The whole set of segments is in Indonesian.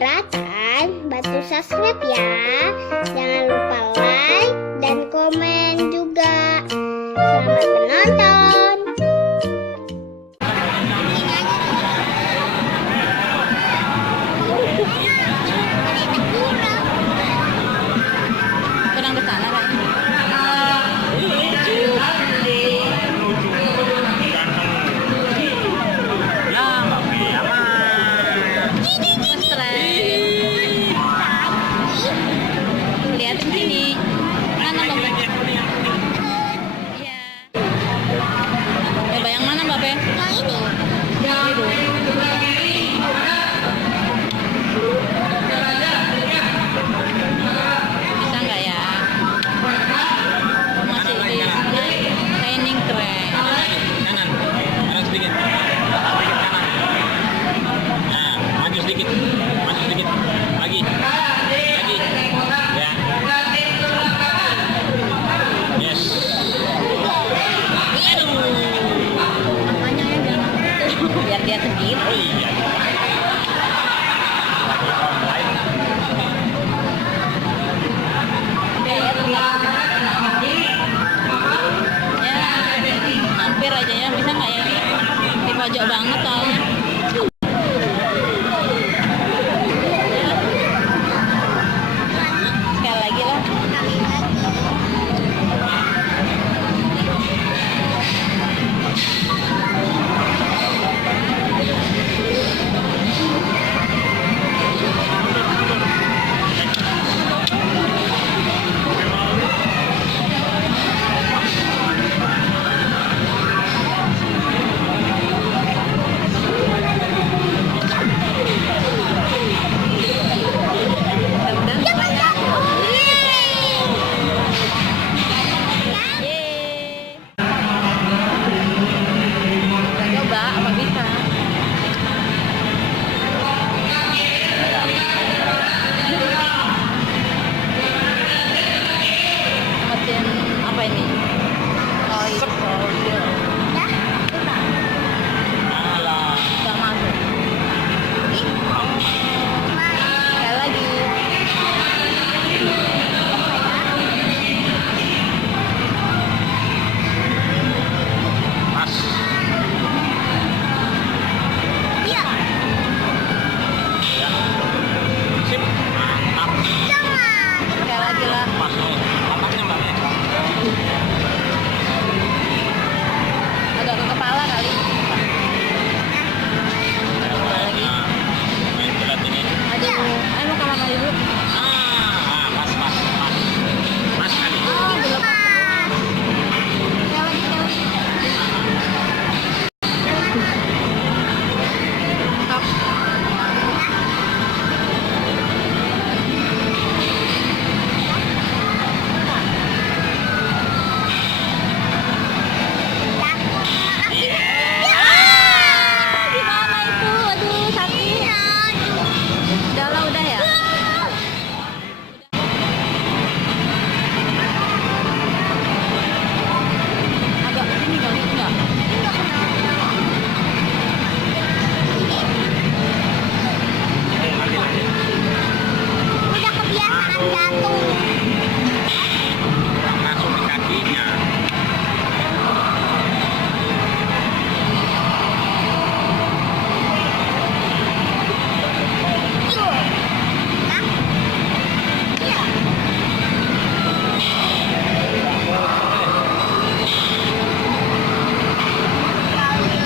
keberatan, bantu subscribe ya. Jangan lupa like dan komen juga. Selamat menonton. Kurang ke sana kan? Lihatin sini. Mana Mbak Pe? Iya. Coba yang mana Mbak Pe? Yang ini. Bisa nggak ya? Masih di training keren. Kanan sedikit. Sedikit kanan. Nah, maju sedikit. Lagi. Ya. Yes. Apanya ya jangan. Biar dia sendiri. Oh iya. Ya, hampir aja ya. Bisa nggak ya? Di pojok banget soalnya. Sekali lagi lah. Coba apa bisa? Mesin apa ini? Oh itu nggak masuk. Sekali lagi. Pas. Iya. Ya. Sip. Mantap. Jangan. Sekali lagi lah. Pas. Otaknya Mbak ya. Agak ke kepala kali. Lagi. Main berat ini. Aduh, ayo mau kamar mandi dulu. Pas. Mas tadi. Oh, dilepas. Sekali lagi. Stop. Gimana itu? Aduh, sakit. Udah ya? Agak sini kali enggak? Udah kebiasaan jatuh. Langsung di kakinya.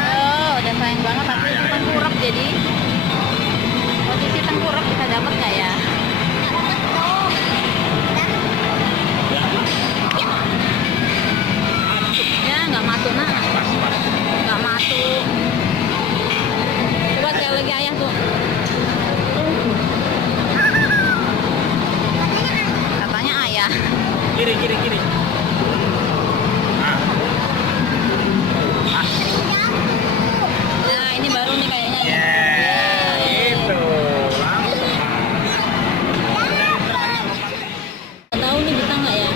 Oh, udah sayang banget tapi itu tengkurap jadi posisi tengkurap bisa dapat nggak ya? Ya nggak masuk nah, nggak masuk. Coba sekali lagi ayah tuh. Katanya ayah. Kiri. Nah ini baru nih kayaknya. Itu. Nggak tahu nih bisa nggak ya?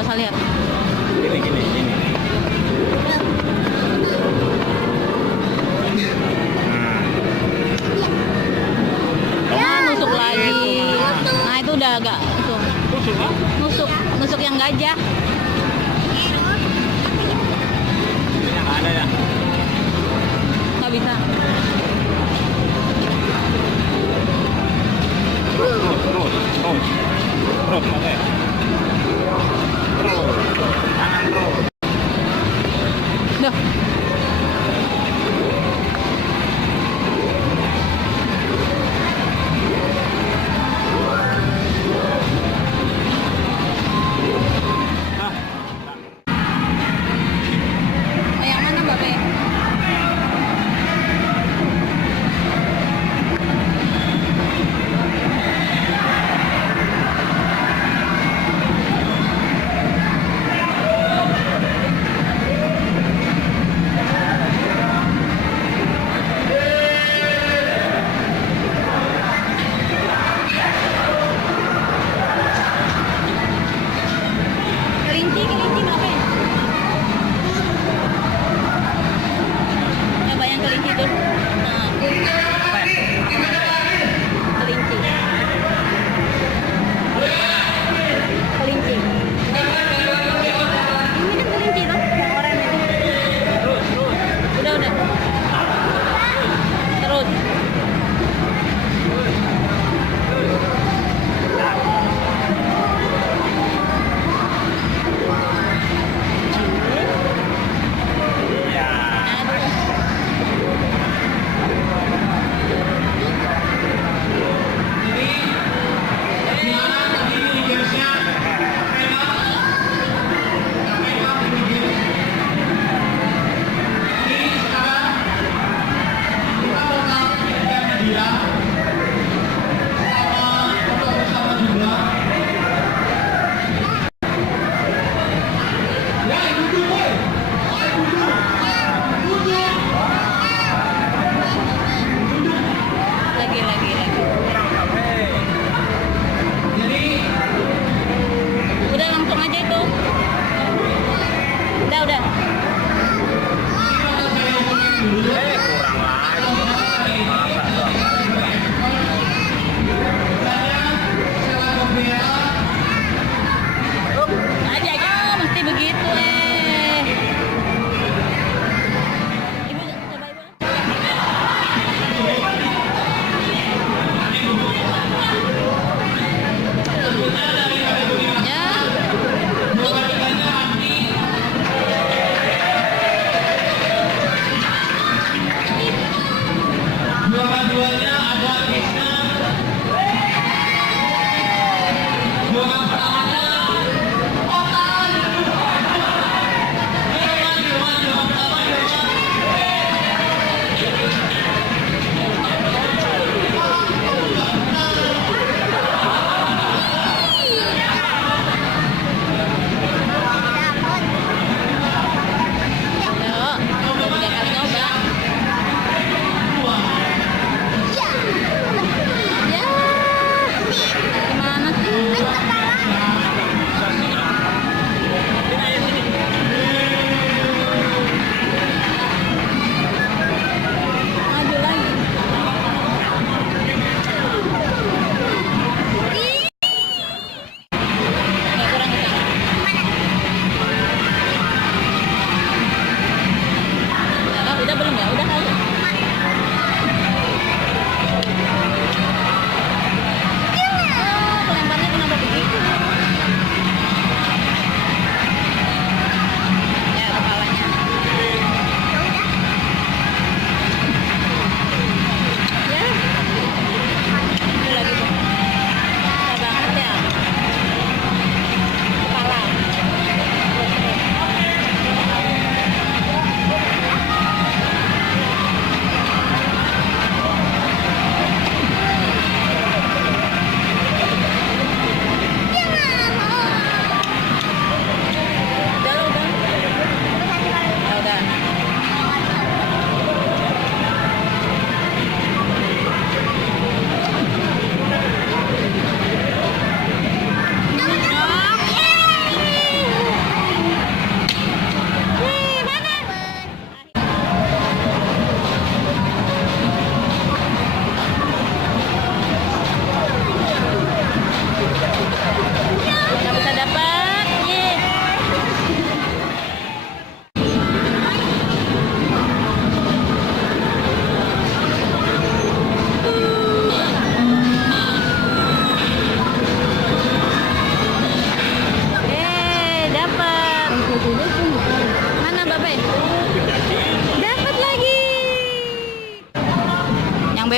nggak usah lihat. Gini. Ah, nusuk lagi. Nah, itu udah agak itu. Tusuk ah. Nusuk yang gajah. Ini nggak ada ya. Nggak bisa. Terus, oke. Terus, tangan terus. Duh. Ah, Oh, yang mana, Mbak Be?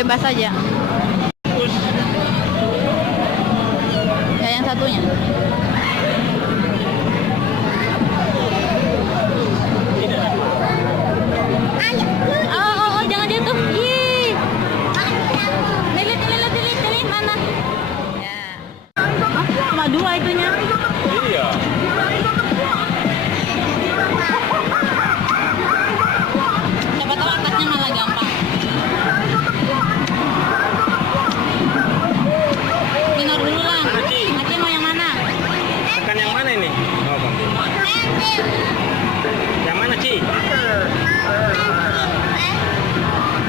bebas aja. Push. Ya yang satunya. Ayo. Oh, jangan jatuh. Ih. Lilit mana? Ya. Cuma 2 itunya. Iya. Siapa tahu atasnya malah gampang. Minor dulu lah. Nanti mau yang mana? Tekan yang mana ini? Oh, Bang. Yang mana, Ci?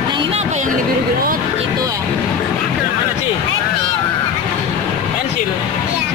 Yang ini apa yang di biru-biru? Oh, itu ya. Yang mana, Ci? Pensil. Iya.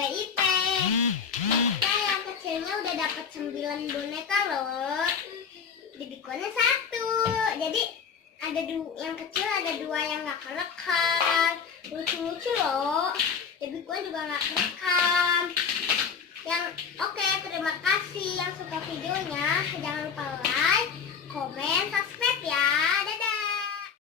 BIP. Kita yang kecilnya udah dapat 9 boneka loh. Bibikonnya 1. Jadi ada yang kecil ada 2 yang nggak kerekam. Lucu-lucu loh. Bibikon juga nggak kerekam. Oke, terima kasih yang suka videonya. Jangan lupa like, komen, subscribe ya. Dadah.